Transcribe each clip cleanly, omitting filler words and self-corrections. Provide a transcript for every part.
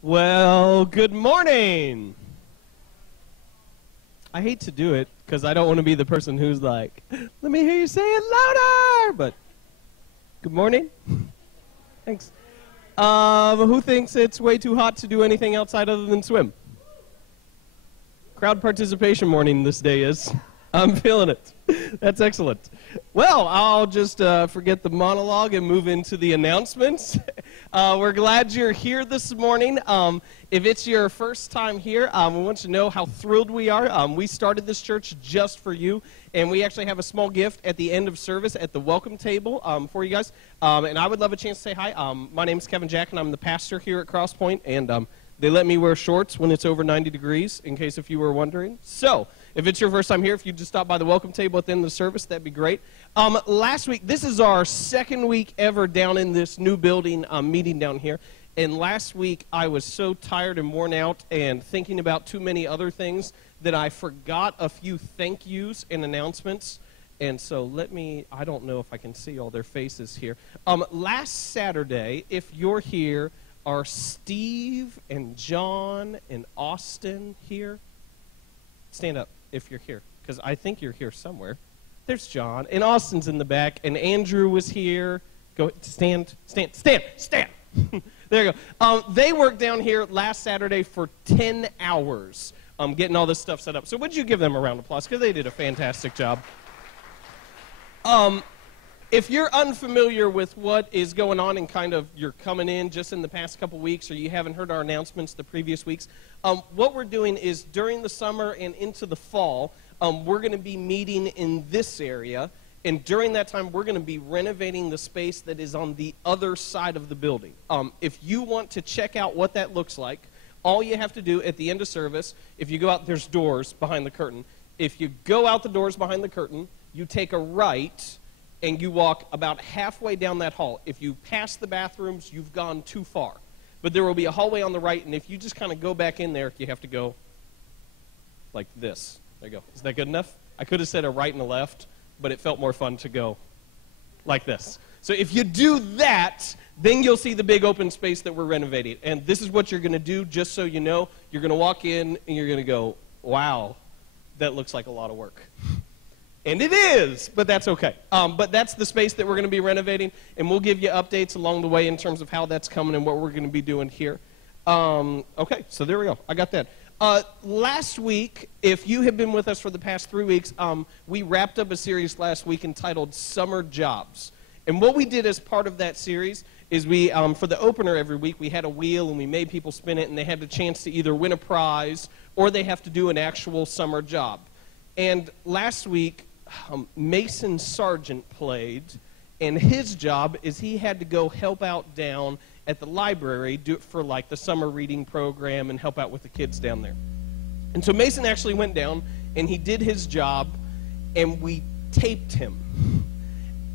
Well, good morning. I hate to do it because I don't want to be the person who's like, let me hear you say it louder. But good morning. Thanks. Who thinks it's way too hot to do anything outside other than swim? Crowd participation morning this day is. I'm feeling it. That's excellent. Well, I'll just forget the monologue and move into the announcements. We're glad you're here this morning. If it's your first time here, we want you to know how thrilled we are. We started this church just for you, and we actually have a small gift at the end of service at the welcome table for you guys. And I would love a chance to say hi. My name is Kevin Jack, and I'm the pastor here at Crosspoint, and they let me wear shorts when it's over 90 degrees, in case if you were wondering. So, if it's your first time here, if you just stop by the welcome table at the end of the service, that'd be great. Last week, this is our second week ever down in this new building meeting down here. And last week, I was so tired and worn out and thinking about too many other things that I forgot a few thank yous and announcements. And so I don't know if I can see all their faces here. Last Saturday, if you're here, are Steve and John and Austin here? Stand up if you're here, because I think you're here somewhere. There's John, and Austin's in the back, and Andrew was here. Go, stand. There you go. They worked down here last Saturday for 10 hours getting all this stuff set up. So would you give them a round of applause, because they did a fantastic job. If you're unfamiliar with what is going on and kind of you're coming in just in the past couple weeks or you haven't heard our announcements the previous weeks, what we're doing is during the summer and into the fall, we're going to be meeting in this area. And during that time, we're going to be renovating the space that is on the other side of the building. If you want to check out what that looks like, all you have to do at the end of service, if you go out, there's doors behind the curtain. If you go out the doors behind the curtain, you take a right, and you walk about halfway down that hall. If you pass the bathrooms, you've gone too far. But there will be a hallway on the right, and if you just kind of go back in there, you have to go like this. There you go. Is that good enough? I could have said a right and a left, but it felt more fun to go like this. So if you do that, then you'll see the big open space that we're renovating. And this is what you're going to do, just so you know. You're going to walk in, and you're going to go, wow, that looks like a lot of work. And it is, but that's okay. But that's the space that we're going to be renovating, and we'll give you updates along the way in terms of how that's coming and what we're going to be doing here. Okay, so there we go. I got that. Last week, if you have been with us for the past 3 weeks, we wrapped up a series last week entitled Summer Jobs. And what we did as part of that series is we, for the opener every week, we had a wheel and we made people spin it, and they had the chance to either win a prize or they have to do an actual summer job. And last week, Mason Sargent played, and his job is he had to go help out down at the library for like the summer reading program and help out with the kids down there. And so Mason actually went down and he did his job, and we taped him.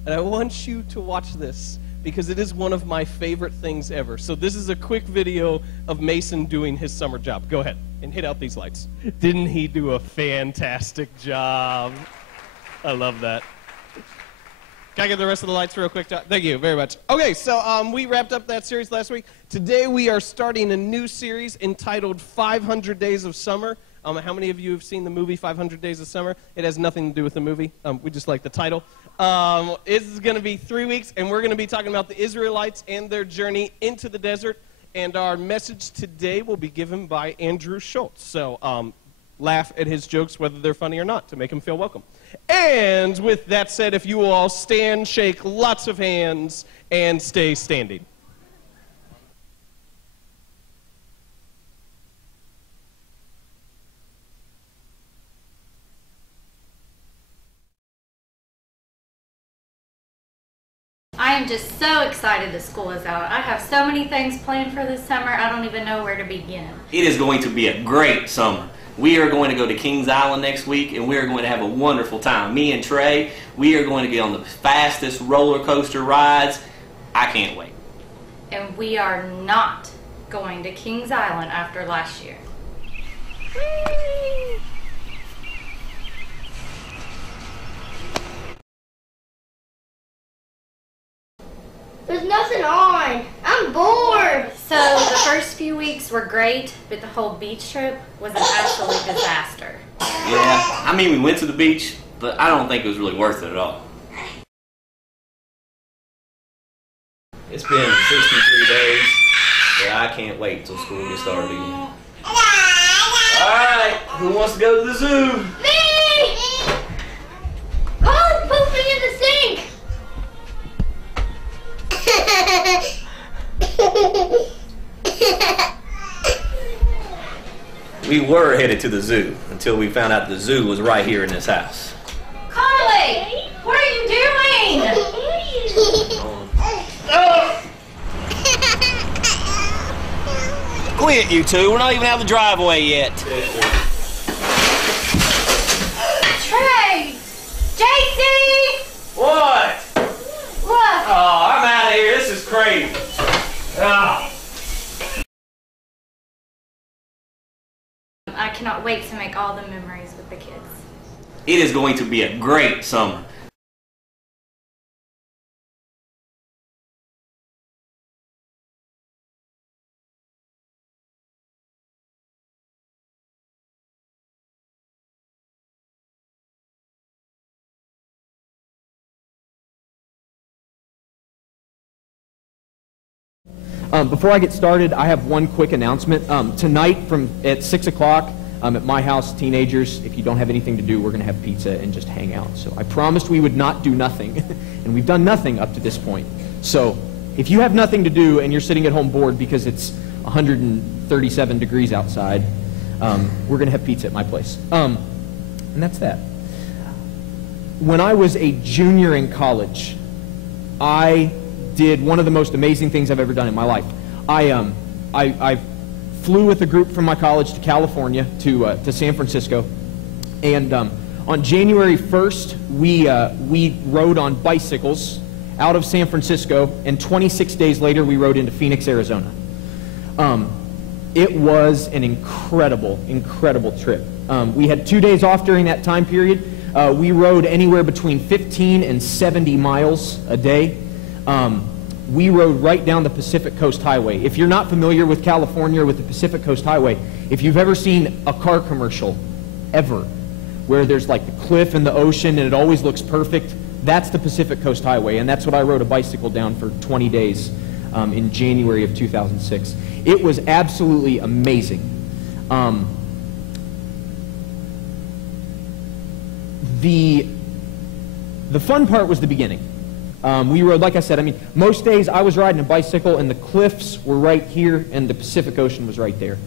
And I want you to watch this because it is one of my favorite things ever. So this is a quick video of Mason doing his summer job. Go ahead and hit out these lights. Didn't he do a fantastic job? I love that. Can I get the rest of the lights real quick? Thank you very much. Okay, so we wrapped up that series last week. Today we are starting a new series entitled 500 Days of Summer. How many of you have seen the movie 500 Days of Summer? It has nothing to do with the movie. We just like the title. This is going to be 3 weeks, and we're going to be talking about the Israelites and their journey into the desert. And our message today will be given by Andrew Schultz. So laugh at his jokes, whether they're funny or not, to make him feel welcome. And with that said, if you will all stand, shake lots of hands, and stay standing. I am just so excited that school is out. I have so many things planned for this summer, I don't even know where to begin. It is going to be a great summer. We are going to go to Kings Island next week, and we are going to have a wonderful time. Me and Trey, we are going to get on the fastest roller coaster rides. I can't wait. And we are not going to Kings Island after last year. Whee! There's nothing on. I'm bored. So the first first few weeks were great, but the whole beach trip was an absolute disaster. Yeah, I mean, we went to the beach, but I don't think it was really worth it at all. It's been 63 days, but I can't wait till school gets started again. Alright, who wants to go to the zoo? Me! Oh, put me in the sink! We were headed to the zoo until we found out the zoo was right here in this house. Carly! What are you doing? Quit, you two. We're not even out of the driveway yet. Trey! JC! What? Look! Oh, I'm out of here. This is crazy. Oh. I cannot wait to make all the memories with the kids. It is going to be a great summer. Before I get started, I have one quick announcement. Tonight at 6 o'clock at my house, teenagers, if you don't have anything to do, we're going to have pizza and just hang out. So I promised we would not do nothing, and we've done nothing up to this point. So if you have nothing to do and you're sitting at home bored because it's 137 degrees outside, we're going to have pizza at my place. And that's that. When I was a junior in college, I did one of the most amazing things I've ever done in my life. I flew with a group from my college to California, to San Francisco, and on January 1st, we rode on bicycles out of San Francisco, and 26 days later, we rode into Phoenix, Arizona. It was an incredible, incredible trip. We had 2 days off during that time period. We rode anywhere between 15 and 70 miles a day. We rode right down the Pacific Coast Highway. If you're not familiar with California or with the Pacific Coast Highway, if you've ever seen a car commercial, ever, where there's like the cliff and the ocean and it always looks perfect, that's the Pacific Coast Highway, and that's what I rode a bicycle down for 20 days in January of 2006. It was absolutely amazing. The fun part was the beginning. We rode, like I said, I mean, most days I was riding a bicycle and the cliffs were right here and the Pacific Ocean was right there,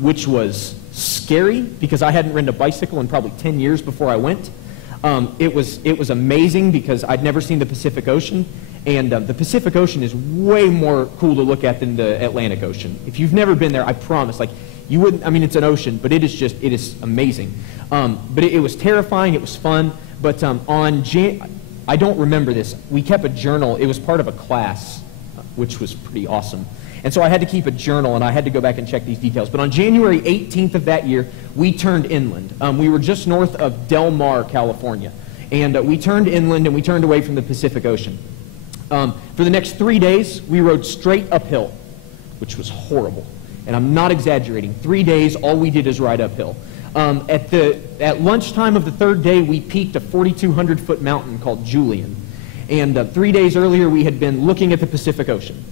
which was scary because I hadn't ridden a bicycle in probably 10 years before I went. It was amazing because I'd never seen the Pacific Ocean, and the Pacific Ocean is way more cool to look at than the Atlantic Ocean. If you've never been there, I promise, like, you wouldn't, I mean, it's an ocean, but it is amazing. But it was terrifying, it was fun, but I don't remember this. We kept a journal. It was part of a class, which was pretty awesome. And so I had to keep a journal, and I had to go back and check these details. But on January 18th of that year, we turned inland. We were just north of Del Mar, California. And we turned inland, and we turned away from the Pacific Ocean. For the next 3 days, we rode straight uphill, which was horrible. And I'm not exaggerating. 3 days, all we did is ride uphill. At lunchtime of the third day, we peaked a 4,200-foot mountain called Julian. And 3 days earlier, we had been looking at the Pacific Ocean.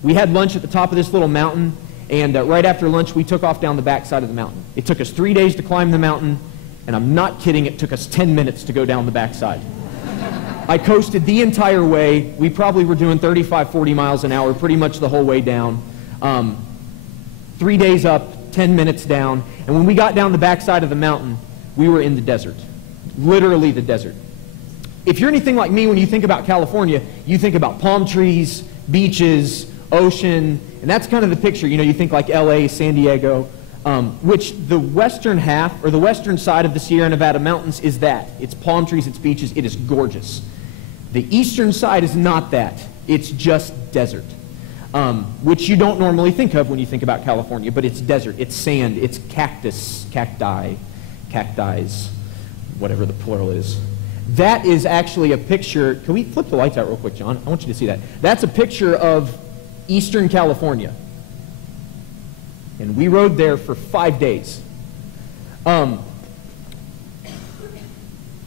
We had lunch at the top of this little mountain, and right after lunch, we took off down the backside of the mountain. It took us 3 days to climb the mountain, and I'm not kidding, it took us 10 minutes to go down the backside. I coasted the entire way. We probably were doing 35, 40 miles an hour pretty much the whole way down. 3 days up, 10 minutes down, and when we got down the backside of the mountain, we were in the desert. Literally the desert. If you're anything like me, when you think about California, you think about palm trees, beaches, ocean, and that's kind of the picture. You know, you think like LA, San Diego, which the western half, or the western side of the Sierra Nevada mountains is that. It's palm trees, it's beaches, it is gorgeous. The eastern side is not that. It's just desert. Which you don't normally think of when you think about California, but it's desert, it's sand, it's cacti, whatever the plural is. That is actually a picture. Can we flip the lights out real quick, John? I want you to see that. That's a picture of Eastern California. And we rode there for 5 days. Go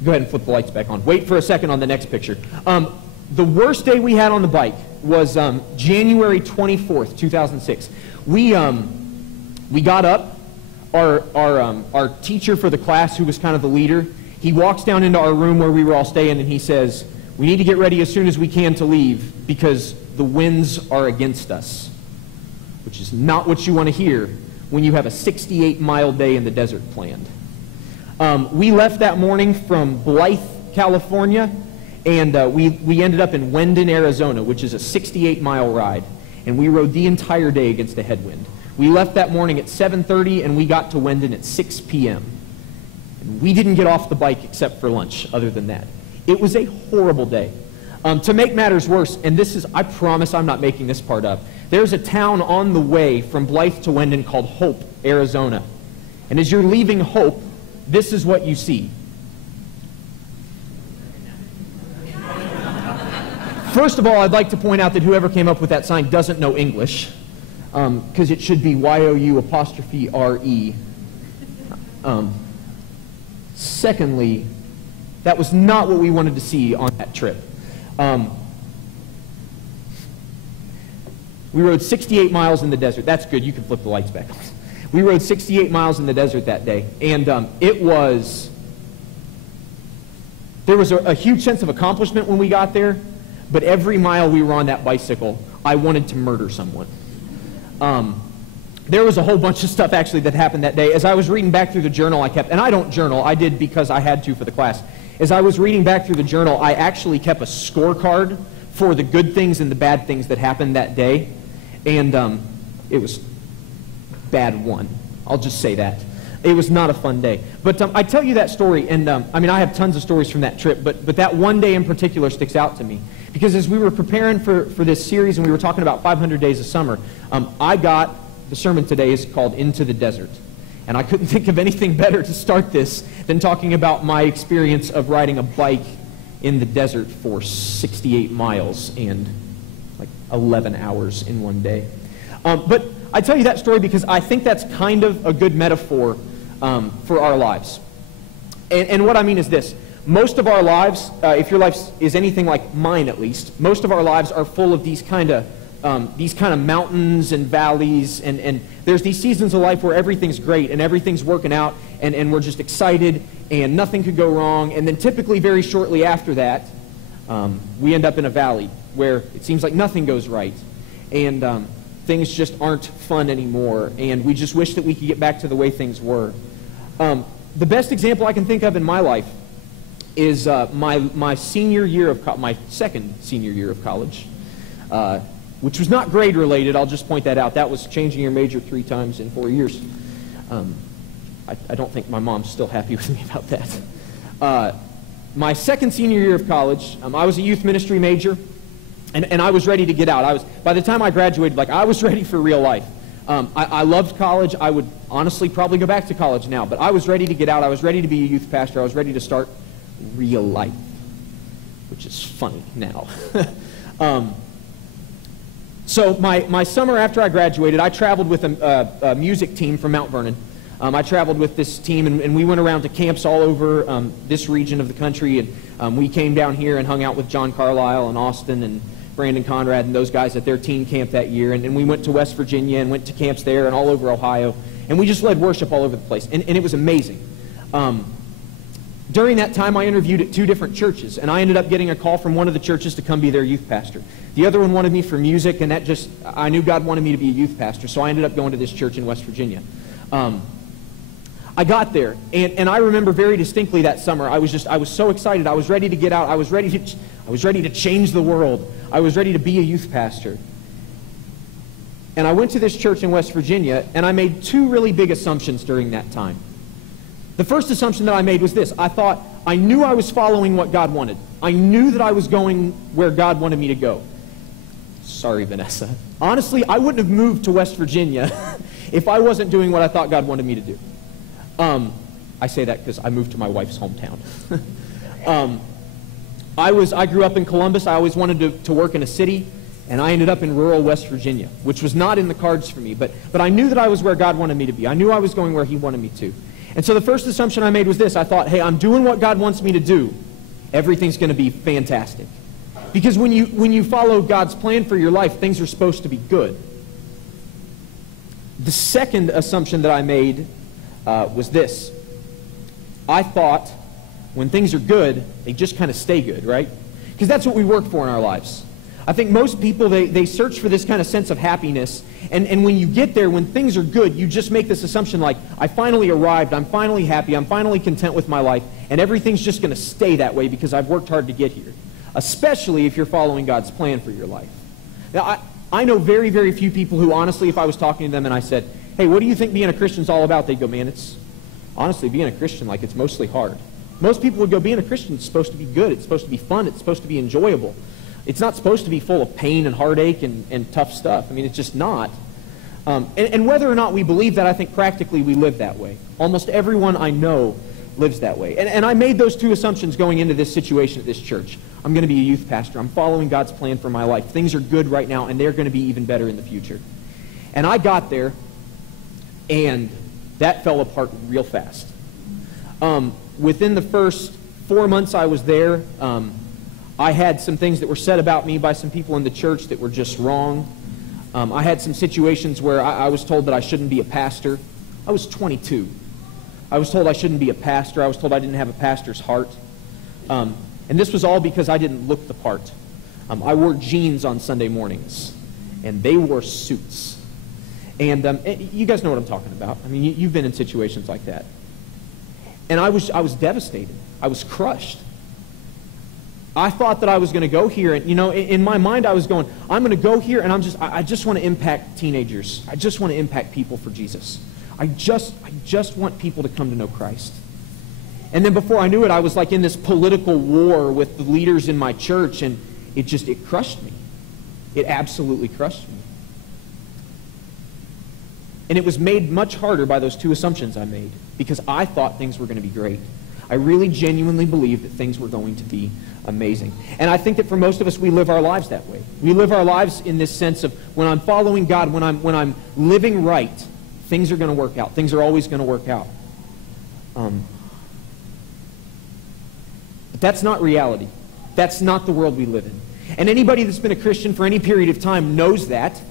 ahead and flip the lights back on. Wait for a second on the next picture. The worst day we had on the bike was January 24th, 2006. We got up. Our teacher for the class, who was kind of the leader, he walks down into our room where we were all staying, and he says, "We need to get ready as soon as we can to leave because the winds are against us," which is not what you want to hear when you have a 68-mile day in the desert planned. We left that morning from Blythe, California, and we ended up in Wendon, Arizona, which is a 68-mile ride. And we rode the entire day against a headwind. We left that morning at 7:30, and we got to Wendon at 6 p.m. And we didn't get off the bike except for lunch, other than that. It was a horrible day. To make matters worse, and this is, I promise I'm not making this part up, there's a town on the way from Blythe to Wendon called Hope, Arizona. And as you're leaving Hope, this is what you see. First of all, I'd like to point out that whoever came up with that sign doesn't know English, because it should be Y-O-U''RE. Secondly, that was not what we wanted to see on that trip. We rode 68 miles in the desert. That's good. You can flip the lights back on. We rode 68 miles in the desert that day, and there was a huge sense of accomplishment when we got there, but every mile we were on that bicycle, I wanted to murder someone. There was a whole bunch of stuff actually that happened that day. As I was reading back through the journal I kept, and I don't journal, I did because I had to for the class. As I was reading back through the journal, I actually kept a scorecard for the good things and the bad things that happened that day, and it was bad one. I'll just say that. It was not a fun day. But I tell you that story, and I mean, I have tons of stories from that trip, but that one day in particular sticks out to me. Because as we were preparing for this series and we were talking about 500 Days of Summer, the sermon today is called Into the Desert. And I couldn't think of anything better to start this than talking about my experience of riding a bike in the desert for 68 miles and like 11 hours in one day. But I tell you that story because I think that's kind of a good metaphor for our lives. And what I mean is this. Most of our lives, if your life is anything like mine at least, most of our lives are full of these kind of mountains and valleys, and there's these seasons of life where everything's great and everything's working out, and we're just excited and nothing could go wrong, and then typically very shortly after that, we end up in a valley where it seems like nothing goes right, and things just aren't fun anymore, and we just wish that we could get back to the way things were. The best example I can think of in my life is my senior year of my second senior year of college, which was not grade related. I'll just point that out. That was changing your major 3 times in 4 years. I don't think my mom's still happy with me about that. My second senior year of college, I was a youth ministry major, and I was ready to get out. By the time I graduated, I was ready for real life. I loved college. I would honestly probably go back to college now, but I was ready to get out. I was ready to be a youth pastor. I was ready to start real life, which is funny now. So my summer after I graduated, I traveled with a music team from Mount Vernon. I traveled with this team, and we went around to camps all over this region of the country, and we came down here and hung out with John Carlisle and Austin and Brandon Conrad and those guys at their teen camp that year, and we went to West Virginia and went to camps there and all over Ohio, and we just led worship all over the place, and it was amazing. During that time, I interviewed at 2 different churches, and I ended up getting a call from one of the churches to come be their youth pastor. The other one wanted me for music, and I knew God wanted me to be a youth pastor, so I ended up going to this church in West Virginia. I got there, and I remember very distinctly that summer, I was so excited. I was ready to get out. I was ready to change the world. I was ready to be a youth pastor. And I went to this church in West Virginia, and I made 2 really big assumptions during that time. The first assumption that I made was this. I knew I was following what God wanted. I knew that I was going where God wanted me to go. Sorry, Vanessa. Honestly, I wouldn't have moved to West Virginia if I wasn't doing what I thought God wanted me to do. I say that because I moved to my wife's hometown. I grew up in Columbus. I always wanted to work in a city, And I ended up in rural West Virginia, which was not in the cards for me. But I knew that I was where God wanted me to be. I knew I was going where he wanted me to. And so the first assumption I made was this. I thought, hey, I'm doing what God wants me to do. Everything's going to be fantastic. Because when you follow God's plan for your life, things are supposed to be good. The second assumption that I made was this. I thought when things are good, they just kind of stay good, right? Because that's what we work for in our lives. I think most people, they search for this kind of sense of happiness, and when you get there, when things are good, you just make this assumption like, I finally arrived, I'm finally happy, I'm finally content with my life, and everything's just going to stay that way because I've worked hard to get here, especially if you're following God's plan for your life. Now, I know very, very few people who, honestly, if I was talking to them and I said, hey, what do you think being a Christian's all about? They'd go, man, it's, honestly, being a Christian, like, it's mostly hard. Most people would go, being a Christian is supposed to be good, it's supposed to be fun, it's supposed to be enjoyable. It's not supposed to be full of pain and heartache and tough stuff. I mean, it's just not. And whether or not we believe that, I think practically we live that way. Almost everyone I know lives that way. And I made those two assumptions going into this situation at this church. I'm going to be a youth pastor. I'm following God's plan for my life. Things are good right now, and they're going to be even better in the future. And I got there, and that fell apart real fast. Within the first 4 months I was there, I had some things that were said about me by some people in the church that were just wrong. I had some situations where I was told that I shouldn't be a pastor. I was 22. I was told I shouldn't be a pastor. I was told I didn't have a pastor's heart. And this was all because I didn't look the part. I wore jeans on Sunday mornings, and they wore suits. And you guys know what I'm talking about. I mean, you've been in situations like that. And I was devastated. I was crushed. I thought that I was going to go here, and in my mind I was going, I'm going to go here, and I just want to impact teenagers. I just want to impact people for Jesus. I just want people to come to know Christ. And then before I knew it, I was like in this political war with the leaders in my church, and it crushed me. It absolutely crushed me. And it was made much harder by those two assumptions I made, because I thought things were going to be great. I really genuinely believed that things were going to be amazing. And I think that for most of us, we live our lives that way. We live our lives in this sense of when I'm following God, when I'm living right, things are going to work out. Things are always going to work out. But that's not reality. That's not the world we live in. And anybody that's been a Christian for any period of time knows that.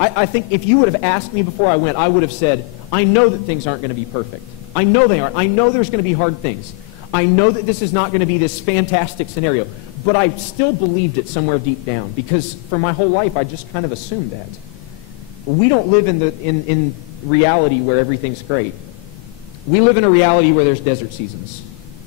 I think if you would have asked me before I went, I would have said, I know that things aren't going to be perfect. I know they aren't. I know there's going to be hard things. I know that this is not going to be this fantastic scenario. But I still believed it somewhere deep down, because for my whole life I just kind of assumed that. We don't live in reality where everything's great. We live in a reality where there's desert seasons.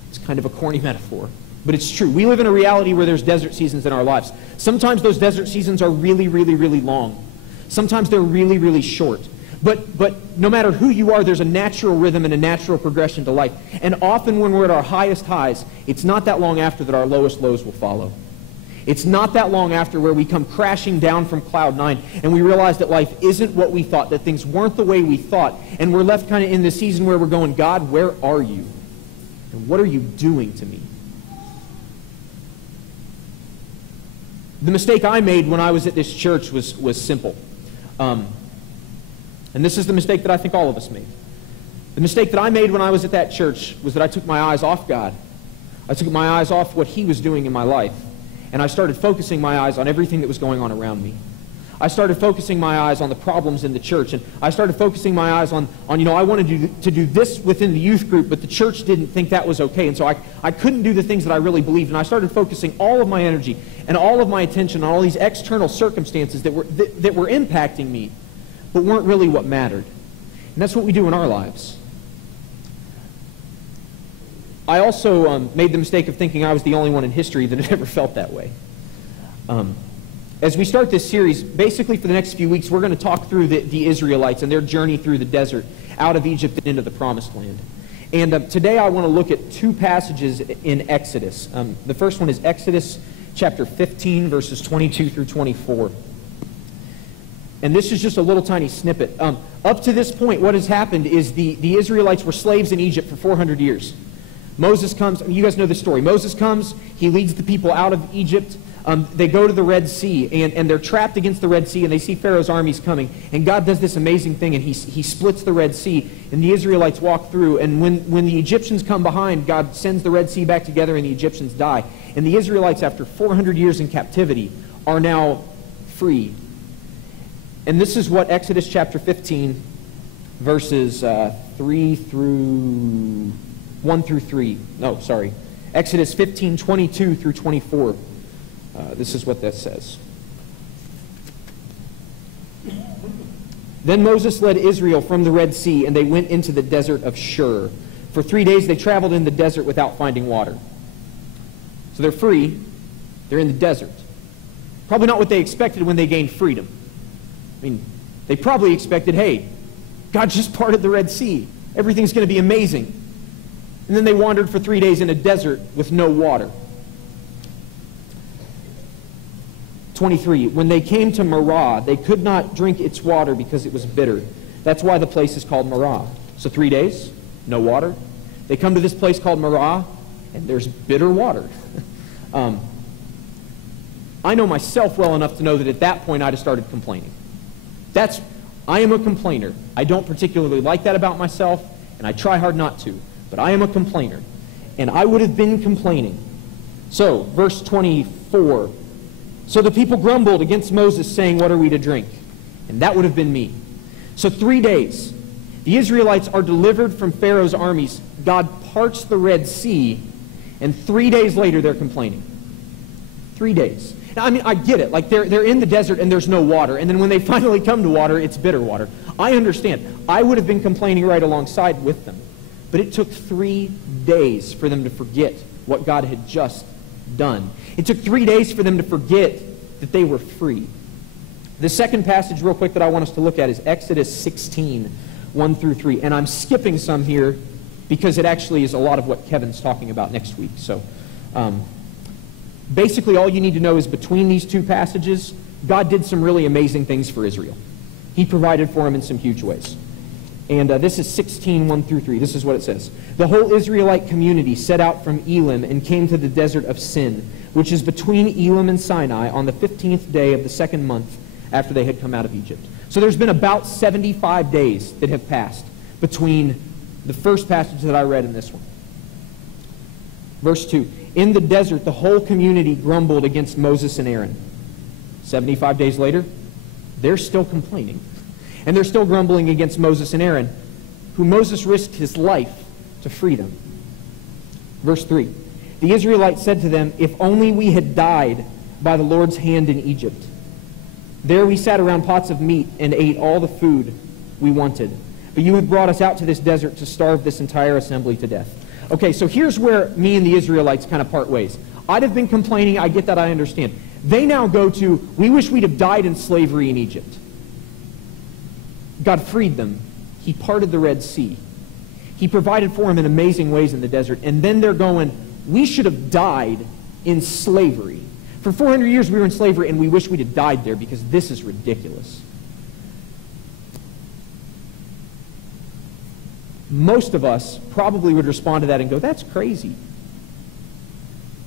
It's kind of a corny metaphor, but it's true. We live in a reality where there's desert seasons in our lives. Sometimes those desert seasons are really, really, really long. Sometimes they're really, really short. But no matter who you are, there's a natural rhythm and a natural progression to life. And often when we're at our highest highs, it's not that long after that our lowest lows will follow. It's not that long after where we come crashing down from cloud 9 and we realize that life isn't what we thought, that things weren't the way we thought, and we're left kind of in this season where we're going, God, where are you? And what are you doing to me? The mistake I made when I was at this church was simple. And this is the mistake that I think all of us made. The mistake that I made when I was at that church was that I took my eyes off God. I took my eyes off what He was doing in my life. And I started focusing my eyes on everything that was going on around me. I started focusing my eyes on the problems in the church. And I started focusing my eyes on I wanted to do this within the youth group, but the church didn't think that was okay. And so I couldn't do the things that I really believed. And I started focusing all of my energy and all of my attention on all these external circumstances that were impacting me, but weren't really what mattered. And that's what we do in our lives. I also made the mistake of thinking I was the only one in history that had ever felt that way. As we start this series, basically for the next few weeks, we're going to talk through the Israelites and their journey through the desert, out of Egypt and into the Promised Land. And today I want to look at two passages in Exodus. The first one is Exodus chapter 15, verses 22 through 24. And this is just a little tiny snippet. Up to this point, what has happened is the Israelites were slaves in Egypt for 400 years. Moses comes, you guys know the story. Moses comes, he leads the people out of Egypt. They go to the Red Sea, and they're trapped against the Red Sea, and they see Pharaoh's armies coming. And God does this amazing thing, and he splits the Red Sea, and the Israelites walk through. And when the Egyptians come behind, God sends the Red Sea back together, and the Egyptians die. And the Israelites, after 400 years in captivity, are now free. And this is what Exodus chapter 15, verses 1 through 3. No, sorry. Exodus 15, 22 through 24. This is what that says. Then Moses led Israel from the Red Sea, and they went into the desert of Shur. For 3 days they traveled in the desert without finding water. So they're free. They're in the desert. Probably not what they expected when they gained freedom. I mean, they probably expected, hey, God just parted the Red Sea. Everything's going to be amazing. And then they wandered for 3 days in a desert with no water. 23, when they came to Marah, they could not drink its water because it was bitter. That's why the place is called Marah. So 3 days, no water. They come to this place called Marah, and there's bitter water. I know myself well enough to know that at that point I'd have started complaining. I am a complainer. I don't particularly like that about myself, and I try hard not to. But I am a complainer, and I would have been complaining. So, verse 24. So the people grumbled against Moses, saying, what are we to drink? And that would have been me. So 3 days. The Israelites are delivered from Pharaoh's armies. God parts the Red Sea, and 3 days later they're complaining. 3 days. Now, I mean, I get it. Like, they're in the desert and there's no water. And then when they finally come to water, it's bitter water. I understand. I would have been complaining right alongside with them. But it took 3 days for them to forget what God had just done. It took 3 days for them to forget that they were free. The second passage, real quick, that I want us to look at is Exodus 16, 1 through 3. And I'm skipping some here because it actually is a lot of what Kevin's talking about next week. So, basically, all you need to know is between these two passages, God did some really amazing things for Israel. He provided for them in some huge ways. And this is 16, 1 through 3. This is what it says. The whole Israelite community set out from Elim and came to the desert of Sin, which is between Elim and Sinai, on the 15th day of the second month after they had come out of Egypt. So there's been about 75 days that have passed between the first passage that I read and this one. Verse 2. In the desert, the whole community grumbled against Moses and Aaron. 75 days later, they're still complaining. And they're still grumbling against Moses and Aaron, who Moses risked his life to free them. Verse 3. The Israelites said to them, if only we had died by the Lord's hand in Egypt. There we sat around pots of meat and ate all the food we wanted. But you have brought us out to this desert to starve this entire assembly to death. Okay, so here's where me and the Israelites kind of part ways. I'd have been complaining. I get that. I understand. They now go to, we wish we'd have died in slavery in Egypt. God freed them. He parted the Red Sea. He provided for them in amazing ways in the desert. And then they're going, we should have died in slavery. For 400 years we were in slavery, and we wish we'd have died there because this is ridiculous. Most of us probably would respond to that and go, that's crazy.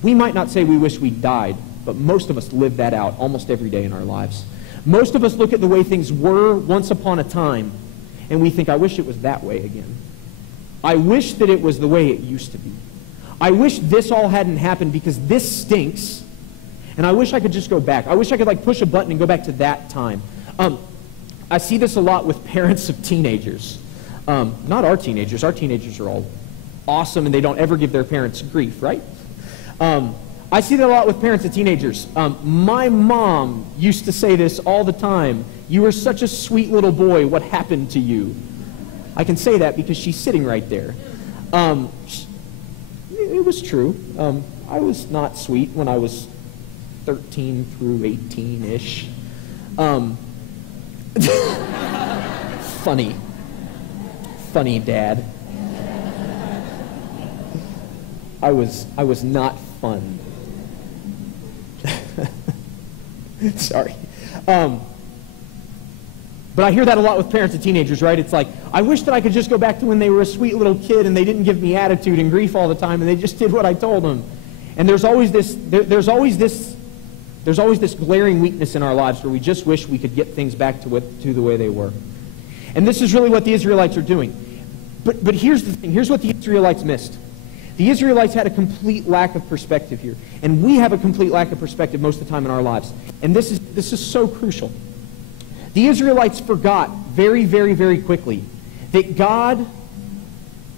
We might not say we wish we died, but most of us live that out almost every day in our lives. Most of us look at the way things were once upon a time, and we think, I wish it was that way again. I wish that it was the way it used to be. I wish this all hadn't happened because this stinks, and I wish I could just go back. I wish I could like push a button and go back to that time. I see this a lot with parents of teenagers. Not our teenagers. Our teenagers are all awesome, and they don't ever give their parents grief, right? I see that a lot with parents of teenagers. My mom used to say this all the time. You were such a sweet little boy. What happened to you? I can say that because she's sitting right there. It was true. I was not sweet when I was 13 through 18-ish. Funny. Funny, Dad. I was not fun. Sorry. But I hear that a lot with parents of teenagers, right? It's like, I wish that I could just go back to when they were a sweet little kid and they didn't give me attitude and grief all the time and they just did what I told them. And there's always this There's always this glaring weakness in our lives where we just wish we could get things back to the way they were. And this is really what the Israelites are doing. But here's the thing. Here's what the Israelites missed. The Israelites had a complete lack of perspective here. And we have a complete lack of perspective most of the time in our lives. And this is so crucial. The Israelites forgot very, very, very quickly that God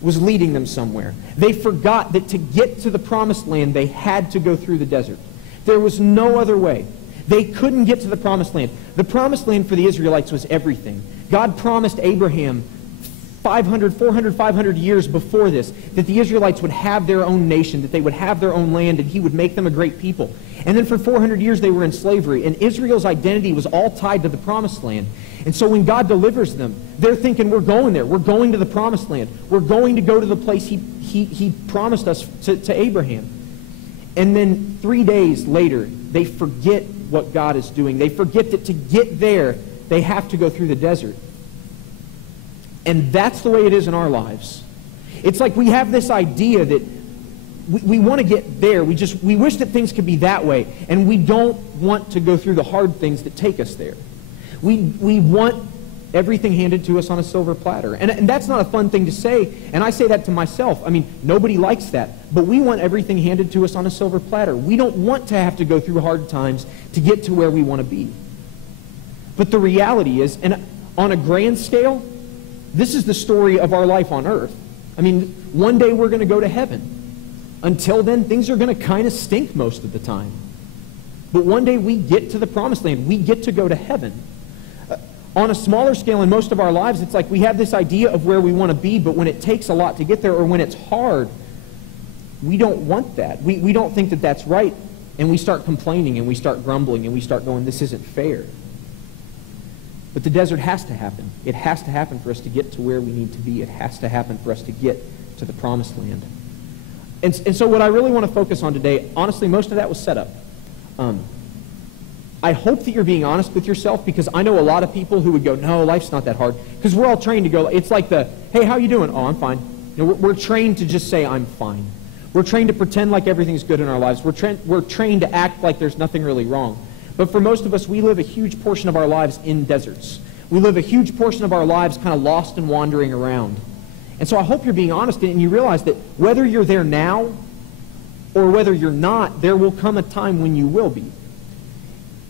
was leading them somewhere. They forgot that to get to the promised land, they had to go through the desert. There was no other way. They couldn't get to the promised land. The promised land for the Israelites was everything. God promised Abraham 400, 500 years before this that the Israelites would have their own nation, that they would have their own land, and he would make them a great people. And then for 400 years they were in slavery, and Israel's identity was all tied to the promised land. And so when God delivers them, they're thinking, we're going there. We're going to the promised land. We're going to go to the place he promised us to Abraham. And then 3 days later, they forget what God is doing. They forget that to get there, they have to go through the desert. And that's the way it is in our lives. It's like we have this idea that we want to get there. We wish that things could be that way. And we don't want to go through the hard things that take us there. We want everything handed to us on a silver platter. And that's not a fun thing to say. And I say that to myself. I mean, nobody likes that. But we want everything handed to us on a silver platter. We don't want to have to go through hard times to get to where we want to be. But the reality is, and on a grand scale, this is the story of our life on earth. I mean, one day we're going to go to heaven. Until then, things are going to kind of stink most of the time. But one day we get to the promised land. We get to go to heaven. On a smaller scale in most of our lives, it's like we have this idea of where we want to be, but when it takes a lot to get there, or when it's hard, we don't want that. We don't think that that's right, and we start complaining, and we start grumbling, and we start going, this isn't fair. But the desert has to happen. It has to happen for us to get to where we need to be. It has to happen for us to get to the promised land. And so what I really want to focus on today, honestly, most of that was set up. I hope that you're being honest with yourself, because I know a lot of people who would go, no, life's not that hard. Because we're all trained to go, it's like the, hey, how you doing? Oh, I'm fine. You know, we're trained to just say, I'm fine. We're trained to pretend like everything's good in our lives. We're trained to act like there's nothing really wrong. But for most of us, we live a huge portion of our lives in deserts. We live a huge portion of our lives kind of lost and wandering around. And so I hope you're being honest and you realize that whether you're there now or whether you're not, there will come a time when you will be.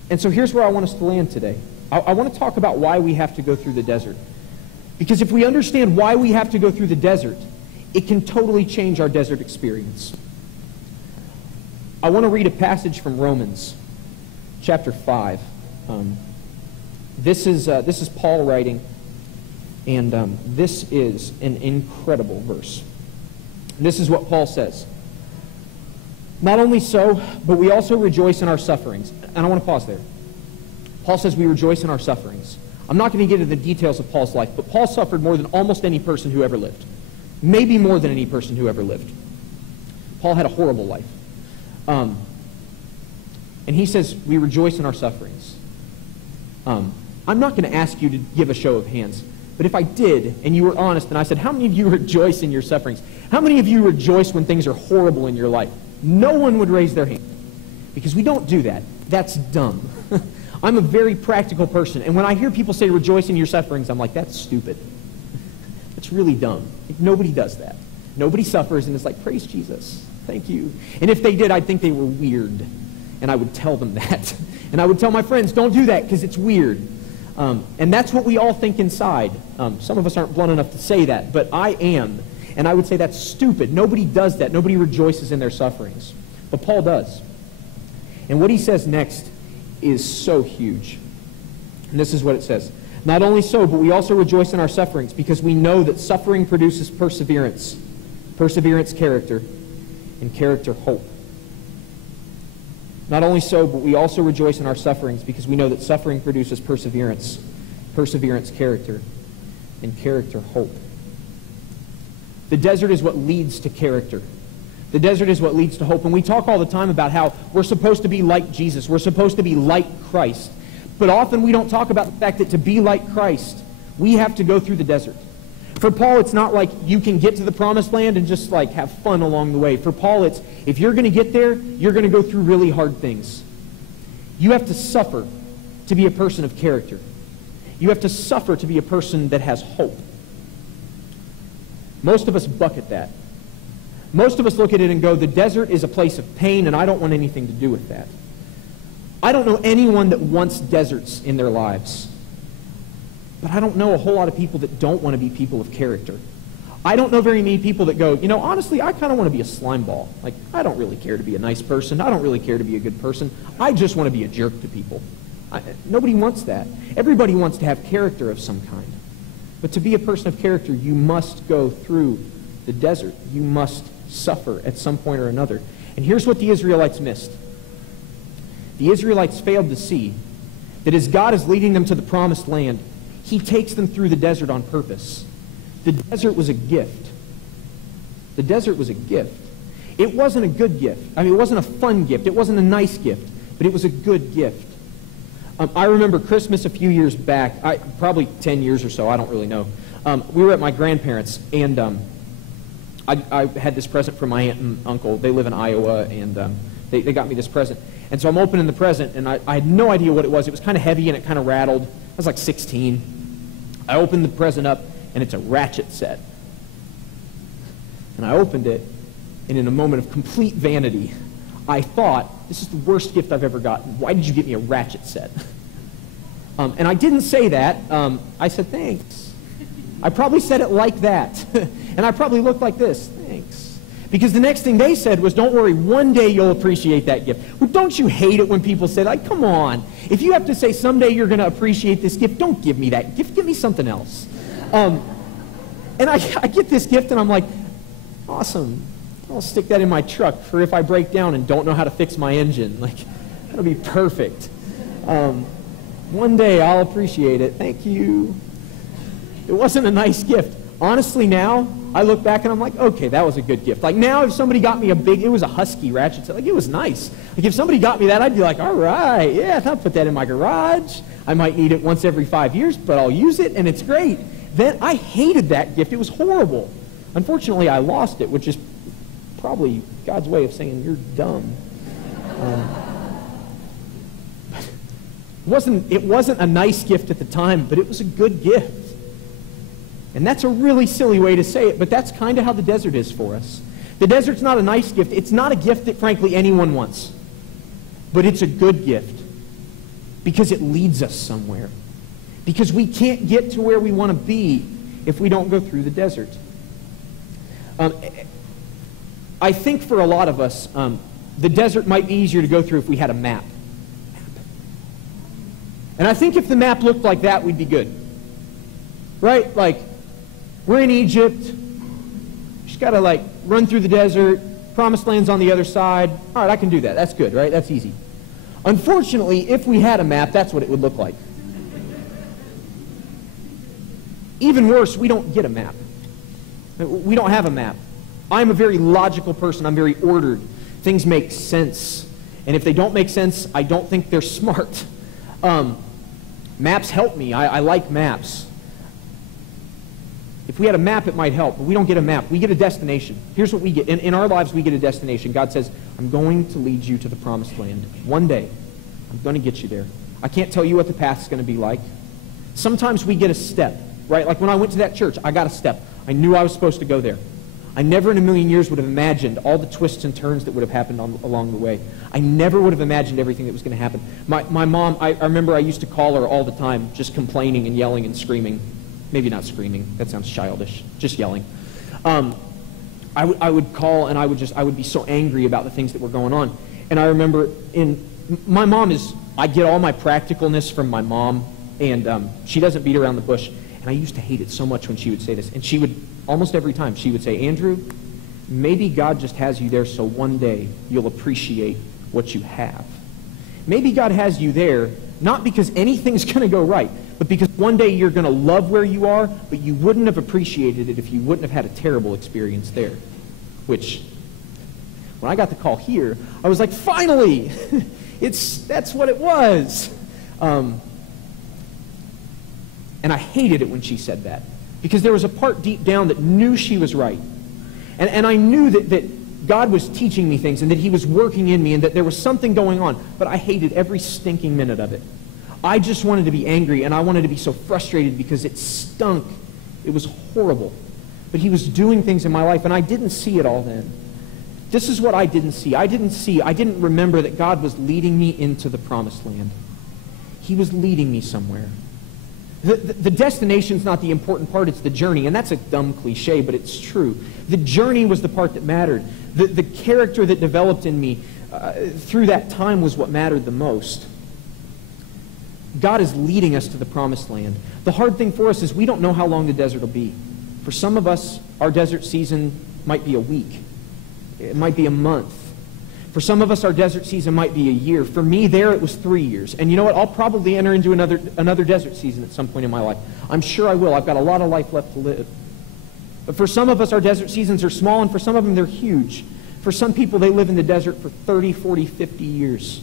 And so here's where I want us to land today. I want to talk about why we have to go through the desert. Because if we understand why we have to go through the desert, it can totally change our desert experience. I want to read a passage from Romans chapter 5. This is Paul writing, and this is an incredible verse. This is what Paul says. Not only so, but we also rejoice in our sufferings. And I want to pause there. Paul says we rejoice in our sufferings. I'm not going to get into the details of Paul's life, but Paul suffered more than almost any person who ever lived. Maybe more than any person who ever lived. Paul had a horrible life. And he says we rejoice in our sufferings. I'm not going to ask you to give a show of hands, but if I did, and you were honest, and I said, how many of you rejoice in your sufferings? How many of you rejoice when things are horrible in your life? No one would raise their hand, because we don't do that. That's dumb. I'm a very practical person, and when I hear people say rejoice in your sufferings, I'm like, that's stupid. That's really dumb. Nobody does that. Nobody suffers and is like, praise Jesus. Thank you. And if they did, I'd think they were weird, and I would tell them that. And I would tell my friends, don't do that because it's weird. And that's what we all think inside. Some of us aren't blunt enough to say that, but I am. And I would say that's stupid. Nobody does that. Nobody rejoices in their sufferings. But Paul does. And what he says next is so huge. And this is what it says. Not only so, but we also rejoice in our sufferings, because we know that suffering produces perseverance. Perseverance, character. And character, hope. Not only so, but we also rejoice in our sufferings, because we know that suffering produces perseverance. Perseverance, character. And character, hope. The desert is what leads to character. The desert is what leads to hope. And we talk all the time about how we're supposed to be like Jesus. We're supposed to be like Christ. But often we don't talk about the fact that to be like Christ, we have to go through the desert. For Paul, it's not like you can get to the promised land and just like have fun along the way. For Paul, it's if you're going to get there, you're going to go through really hard things. You have to suffer to be a person of character. You have to suffer to be a person that has hope. Most of us bucket that. Most of us look at it and go, the desert is a place of pain, and I don't want anything to do with that. I don't know anyone that wants deserts in their lives. But I don't know a whole lot of people that don't want to be people of character. I don't know very many people that go, you know, honestly, I kind of want to be a slime ball. Like, I don't really care to be a nice person. I don't really care to be a good person. I just want to be a jerk to people. Nobody wants that. Everybody wants to have character of some kind. But to be a person of character, you must go through the desert. You must suffer at some point or another. And here's what the Israelites missed. The Israelites failed to see that as God is leading them to the promised land, he takes them through the desert on purpose. The desert was a gift. The desert was a gift. It wasn't a good gift. I mean, it wasn't a fun gift. It wasn't a nice gift. But it was a good gift. I remember Christmas a few years back, probably 10 years or so, I don't really know. We were at my grandparents', and I had this present from my aunt and uncle. They live in Iowa, and they got me this present. And so I'm opening the present, and I had no idea what it was. It was kind of heavy, and it kind of rattled. I was like 16. I opened the present up, and it's a ratchet set. And I opened it, and in a moment of complete vanity, I thought, this is the worst gift I've ever gotten. Why did you get me a ratchet set? And I didn't say that. I said, thanks. I probably said it like that. And I probably looked like this, thanks. Because the next thing they said was, don't worry, one day you'll appreciate that gift. Well, don't you hate it when people say, like, come on. If you have to say someday you're going to appreciate this gift, don't give me that gift. Give me something else. And I get this gift, and I'm like, awesome. I'll stick that in my truck for if I break down and don't know how to fix my engine. Like, that'll be perfect. One day I'll appreciate it. Thank you. It wasn't a nice gift. Honestly, now, I look back and I'm like, okay, that was a good gift. Like, now if somebody got me it was a Husky ratchet set, like, it was nice. Like, if somebody got me that, I'd be like, all right, yeah, I'll put that in my garage. I might need it once every 5 years, but I'll use it, and it's great. Then I hated that gift. It was horrible. Unfortunately, I lost it, which is probably God's way of saying you're dumb. It wasn't a nice gift at the time, but it was a good gift. And that's a really silly way to say it, but that's kind of how the desert is for us. The desert's not a nice gift. It's not a gift that, frankly, anyone wants. But it's a good gift because it leads us somewhere. Because we can't get to where we want to be if we don't go through the desert. I think for a lot of us, the desert might be easier to go through if we had a map. And I think if the map looked like that, we'd be good. Right? Like, we're in Egypt. Just got to, like, run through the desert. Promised land's on the other side. All right, I can do that. That's good, right? That's easy. Unfortunately, if we had a map, that's what it would look like. Even worse, we don't get a map. We don't have a map. I'm a very logical person. I'm very ordered. Things make sense. And if they don't make sense, I don't think they're smart. Maps help me. I like maps. If we had a map, it might help. But we don't get a map. We get a destination. Here's what we get. In our lives, we get a destination. God says, I'm going to lead you to the promised land. One day, I'm going to get you there. I can't tell you what the path's going to be like. Sometimes we get a step, right? Like when I went to that church, I got a step. I knew I was supposed to go there. I never in a million years would have imagined all the twists and turns that would have happened along the way. I never would have imagined everything that was going to happen. My mom, I remember I used to call her all the time, just complaining and yelling and screaming. Maybe not screaming. That sounds childish. Just yelling. I would call, and I would be so angry about the things that were going on. And I remember my mom I get all my practicalness from my mom, and she doesn't beat around the bush. And I used to hate it so much when she would say this. And she would, almost every time, she would say, Andrew, maybe God just has you there so one day you'll appreciate what you have. Maybe God has you there not because anything's going to go right, but because one day you're going to love where you are, but you wouldn't have appreciated it if you wouldn't have had a terrible experience there. Which, when I got the call here, I was like, finally! That's what it was. And I hated it when she said that, because there was a part deep down that knew she was right. And I knew that God was teaching me things and that he was working in me and that there was something going on, but I hated every stinking minute of it. I just wanted to be angry, and I wanted to be so frustrated because it stunk. It was horrible. But he was doing things in my life, and I didn't see it all then. This is what I didn't see. I didn't remember that God was leading me into the promised land. He was leading me somewhere. The destination's not the important part, it's the journey. And that's a dumb cliche, but it's true. The journey was the part that mattered. The character that developed in me through that time was what mattered the most. God is leading us to the promised land. The hard thing for us is we don't know how long the desert will be. For some of us, our desert season might be a week. It might be a month. For some of us, our desert season might be a year. For me, there it was 3 years. And you know what? I'll probably enter into another desert season at some point in my life. I'm sure I will. I've got a lot of life left to live. But for some of us, our desert seasons are small, and for some of them, they're huge. For some people, they live in the desert for 30, 40, 50 years.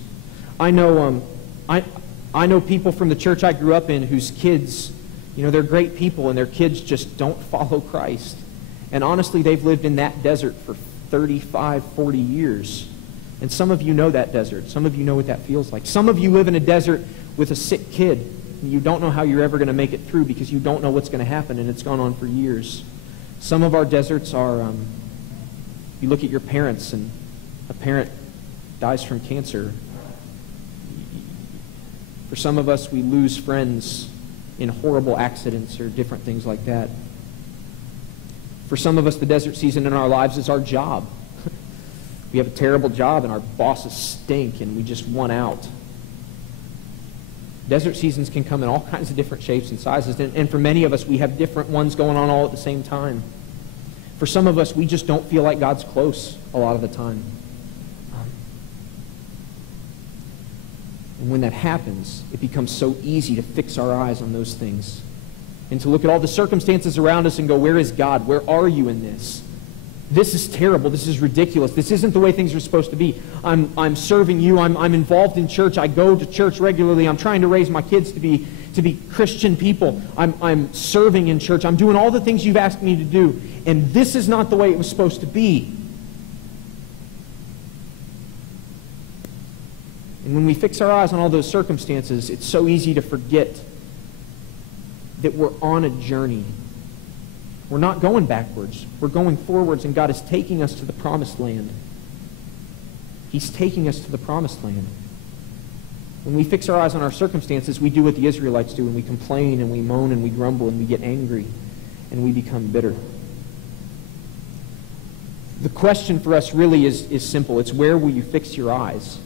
I know people from the church I grew up in whose kids, they're great people, and their kids just don't follow Christ. And honestly, they've lived in that desert for 35, 40 years. And some of you know that desert. Some of you know what that feels like. Some of you live in a desert with a sick kid. And you don't know how you're ever going to make it through because you don't know what's going to happen, and it's gone on for years. Some of our deserts are, you look at your parents, and a parent dies from cancer. For some of us, we lose friends in horrible accidents or different things like that. For some of us, the desert season in our lives is our job. We have a terrible job and our bosses stink and we just want out. Desert seasons can come in all kinds of different shapes and sizes, and for many of us, we have different ones going on all at the same time. For some of us, we just don't feel like God's close a lot of the time. And when that happens, it becomes so easy to fix our eyes on those things and to look at all the circumstances around us and go, where is God? Where are you in this? This is terrible. This is ridiculous. This isn't the way things are supposed to be. I'm serving you. I'm involved in church. I go to church regularly. I'm trying to raise my kids to be Christian people. I'm serving in church. I'm doing all the things you've asked me to do. And this is not the way it was supposed to be. And when we fix our eyes on all those circumstances, it's so easy to forget that we're on a journey. We're not going backwards. We're going forwards, and God is taking us to the promised land. He's taking us to the promised land. When we fix our eyes on our circumstances, we do what the Israelites do, and we complain, and we moan, and we grumble, and we get angry, and we become bitter. The question for us really is simple. It's where will you fix your eyes?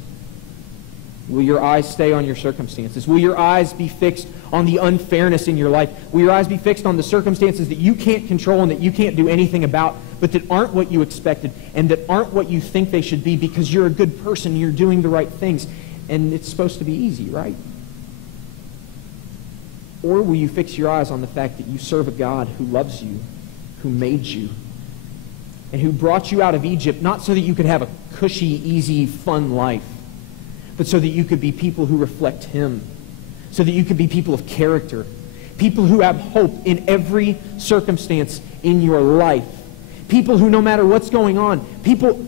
Will your eyes stay on your circumstances? Will your eyes be fixed on the unfairness in your life? Will your eyes be fixed on the circumstances that you can't control and that you can't do anything about, but that aren't what you expected and that aren't what you think they should be because you're a good person and you're doing the right things and it's supposed to be easy, right? Or will you fix your eyes on the fact that you serve a God who loves you, who made you, and who brought you out of Egypt not so that you could have a cushy, easy, fun life, but so that you could be people who reflect Him, so that you could be people of character, people who have hope in every circumstance in your life, people who no matter what's going on,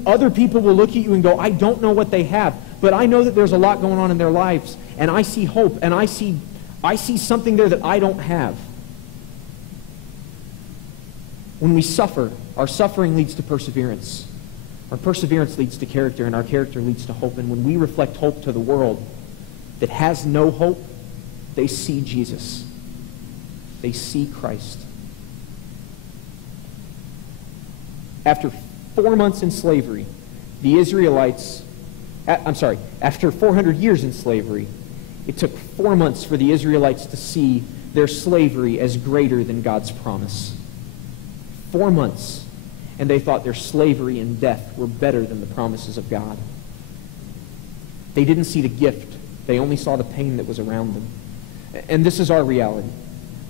other people will look at you and go, I don't know what they have, but I know that there's a lot going on in their lives, and I see hope, and I see something there that I don't have. When we suffer, our suffering leads to perseverance. Our perseverance leads to character, and our character leads to hope. And when we reflect hope to the world that has no hope, they see Jesus. They see Christ. After 4 months in slavery, after 400 years in slavery, it took 4 months for the Israelites to see their slavery as greater than God's promise. 4 months. And they thought their slavery and death were better than the promises of God. They didn't see the gift. They only saw the pain that was around them. And this is our reality.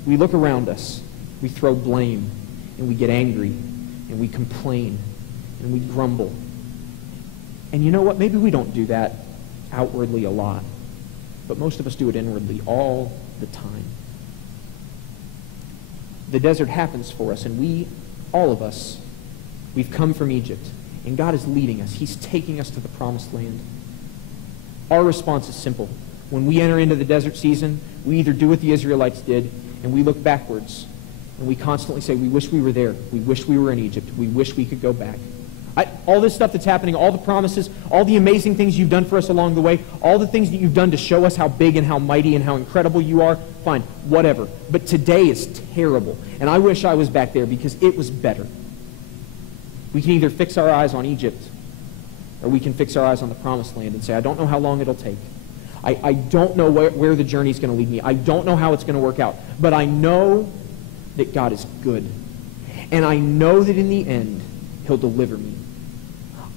We look around us, we throw blame, and we get angry, and we complain, and we grumble. And you know what? Maybe we don't do that outwardly a lot, but most of us do it inwardly all the time. The desert happens for us, and all of us, we've come from Egypt, and God is leading us. He's taking us to the promised land. Our response is simple. When we enter into the desert season, we either do what the Israelites did, and we look backwards, and we constantly say, we wish we were there. We wish we were in Egypt. We wish we could go back. All this stuff that's happening, all the promises, all the amazing things you've done for us along the way, all the things that you've done to show us how big and how mighty and how incredible you are, fine, whatever. But today is terrible. And I wish I was back there because it was better. We can either fix our eyes on Egypt, or we can fix our eyes on the promised land and say, I don't know how long it'll take. I don't know where the journey's going to lead me. I don't know how it's going to work out. But I know that God is good. And I know that in the end, he'll deliver me.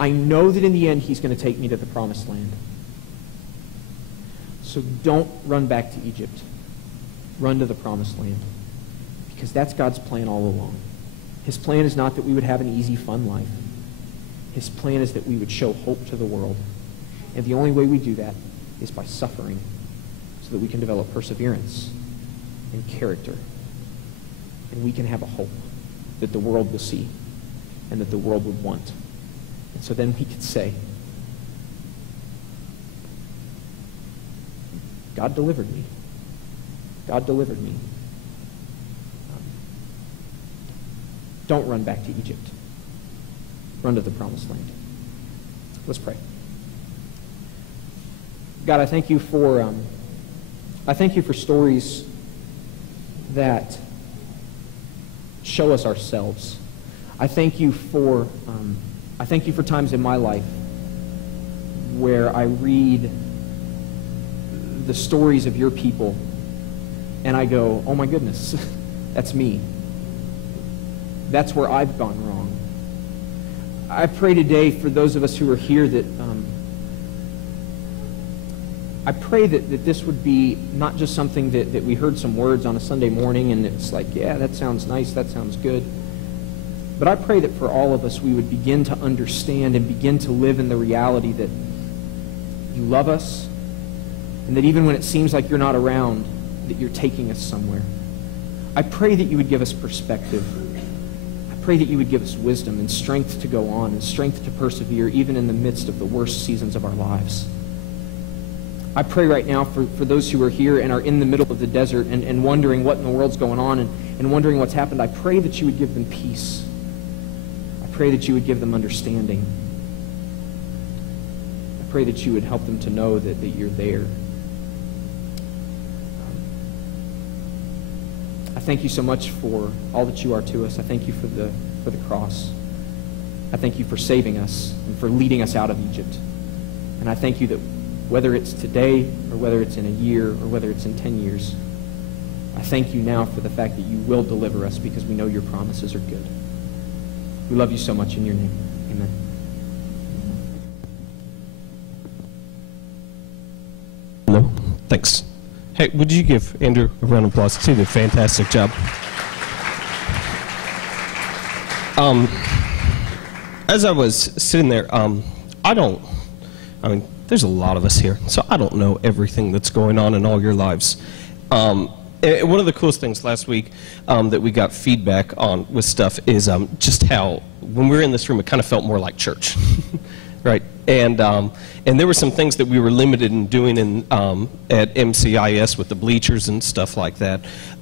I know that in the end, he's going to take me to the promised land. So don't run back to Egypt. Run to the promised land. Because that's God's plan all along. His plan is not that we would have an easy, fun life. His plan is that we would show hope to the world. And the only way we do that is by suffering, so that we can develop perseverance and character. And we can have a hope that the world will see and that the world would want. And so then we could say, God delivered me. God delivered me. Don't run back to Egypt. Run to the promised land. Let's pray. God, I thank you for stories that show us ourselves. I thank you for times in my life where I read the stories of your people and I go, oh my goodness, that's me. That's where I've gone wrong. I pray today for those of us who are here that I pray that this would be not just something that we heard some words on a Sunday morning and it's like, yeah, that sounds nice, that sounds good. But I pray that for all of us we would begin to understand and begin to live in the reality that you love us and that even when it seems like you're not around, that you're taking us somewhere. I pray that you would give us perspective. I pray that you would give us wisdom and strength to go on and strength to persevere even in the midst of the worst seasons of our lives. I pray right now for those who are here and are in the middle of the desert and wondering what in the world's going on and wondering what's happened. I pray that you would give them peace. I pray that you would give them understanding. I pray that you would help them to know that you're there. I thank you so much for all that you are to us. I thank you for the cross. I thank you for saving us and for leading us out of Egypt. And I thank you that whether it's today or whether it's in a year or whether it's in 10 years, I thank you now for the fact that you will deliver us because we know your promises are good. We love you so much in your name. Amen. No, thanks. Hey, would you give Andrew a round of applause? He did a fantastic job. As I was sitting there, there's a lot of us here, so I don't know everything that's going on in all your lives. One of the coolest things last week that we got feedback on with stuff is just how, when we were in this room, it kind of felt more like church, right? And there were some things that we were limited in doing at MCIS with the bleachers and stuff like that.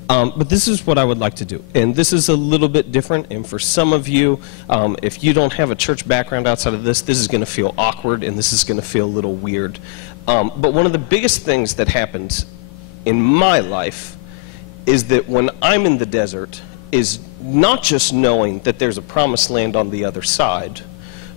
But this is what I would like to do. And this is a little bit different. And for some of you, if you don't have a church background outside of this is going to feel awkward and this is going to feel a little weird. But one of the biggest things that happens in my life is that when I'm in the desert is not just knowing that there's a promised land on the other side,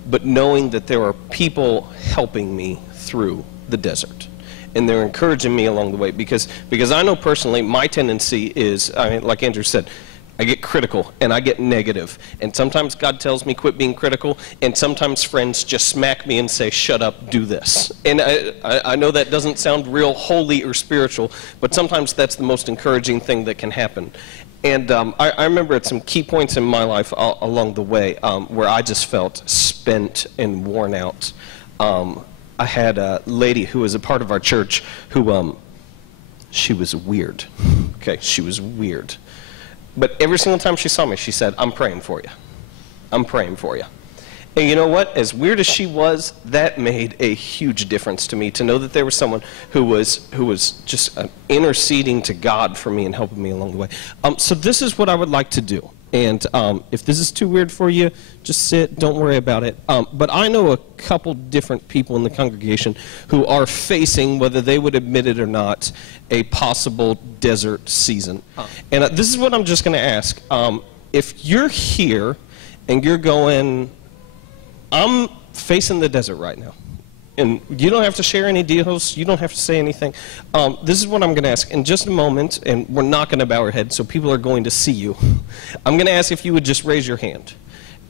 but knowing that there are people helping me through the desert. And they're encouraging me along the way because I know personally my tendency is, like Andrew said, I get critical and I get negative. And sometimes God tells me quit being critical, and sometimes friends just smack me and say, shut up, do this. And I know that doesn't sound real holy or spiritual, but sometimes that's the most encouraging thing that can happen. And I remember at some key points in my life along the way where I just felt spent and worn out. I had a lady who was a part of our church who, she was weird. Okay, she was weird. But every single time she saw me, she said, I'm praying for you. I'm praying for you. And you know what? As weird as she was, that made a huge difference to me, to know that there was someone who was just interceding to God for me and helping me along the way. So this is what I would like to do. And if this is too weird for you, just sit, don't worry about it. But I know a couple different people in the congregation who are facing, whether they would admit it or not, a possible desert season. And this is what I'm just going to ask. If you're here and you're going, I'm facing the desert right now, and you don't have to share any deals, you don't have to say anything. This is what I'm going to ask. In just a moment, and we're not going to bow our heads, so people are going to see you. I'm going to ask if you would just raise your hand.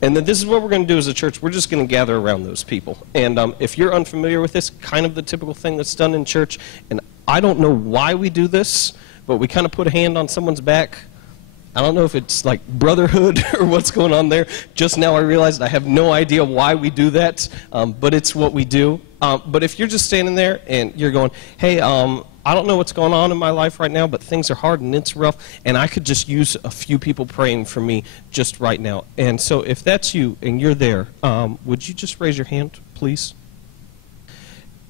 And then this is what we're going to do as a church. We're just going to gather around those people. And if you're unfamiliar with this, kind of the typical thing that's done in church, and I don't know why we do this, but we kind of put a hand on someone's back. I don't know if it's like brotherhood or what's going on there. Just now I realized I have no idea why we do that, but it's what we do. But if you're just standing there and you're going, hey, I don't know what's going on in my life right now, but things are hard and it's rough, and I could just use a few people praying for me just right now. And so if that's you and you're there, would you just raise your hand, please?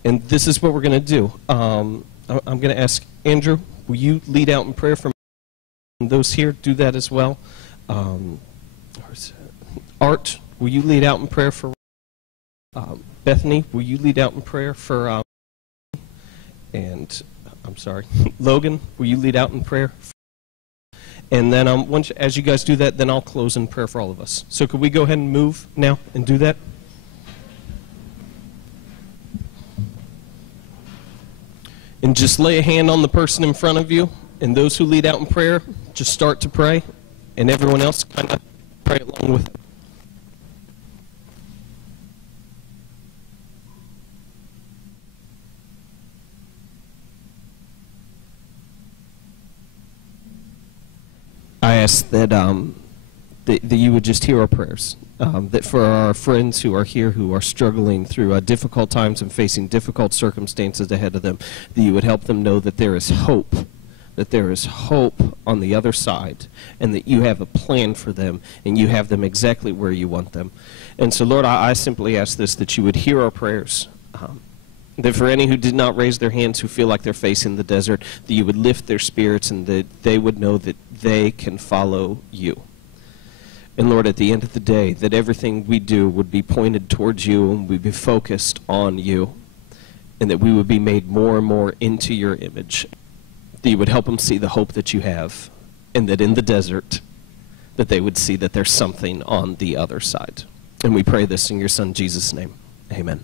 And this is what we're going to do. I'm going to ask Andrew, will you lead out in prayer for me? And those here, do that as well. Art, will you lead out in prayer for Bethany, will you lead out in prayer for and I'm sorry, Logan, will you lead out in prayer? And then as you guys do that, then I'll close in prayer for all of us. So could we go ahead and move now and do that? And just lay a hand on the person in front of you, and those who lead out in prayer, just start to pray, and everyone else kind of pray along with it. I ask that, that you would just hear our prayers, that for our friends who are here who are struggling through difficult times and facing difficult circumstances ahead of them, that you would help them know that there is hope on the other side, and that you have a plan for them, and you have them exactly where you want them. And so, Lord, I simply ask this, that you would hear our prayers, that for any who did not raise their hands, who feel like they're facing the desert, that you would lift their spirits and that they would know that they can follow you. And Lord, at the end of the day, that everything we do would be pointed towards you and we'd be focused on you, and that we would be made more and more into your image, that you would help them see the hope that you have, and that in the desert, that they would see that there's something on the other side. And we pray this in your Son, Jesus' name. Amen.